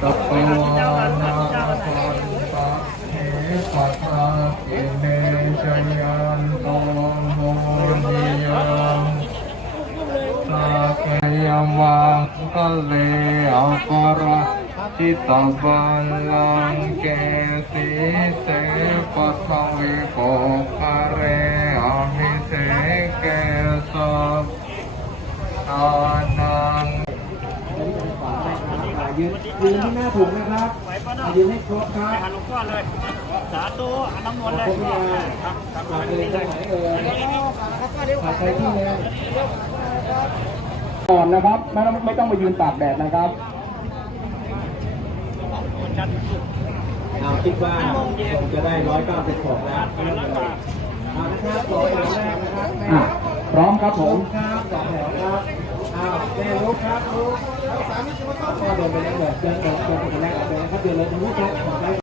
สัพพวานาคันตะเทปัทากิเนชยันโตโมนิยังสาเกยมังคะเลอปราชิตบัลลังเกสีเสปัสวิโกคเรอมิเสเกสัพทานัง ยืนยืนที่หน้าถุงนะครับยืนให้ครบครับหันลวงพ่อเลยสาธุอน้ำมนต์เลยขอบครับเลยตรงไหนเอ่ยฝากใครที่เลยก่อนนะครับไม่ต้องไม่ต้องมายืนตากแดดนะครับเอาคิดว่าคงจะได้ร้อยเก้าสิบหกแล้วนะครับต่อแถวแรกนะครับพร้อมครับผมครับต่อแถวครับอ้าวแม่ลุกครับลุกก็เดินไปเลยเดินเดินเดินรับเดินเลยตรงนี้ ครับขอไป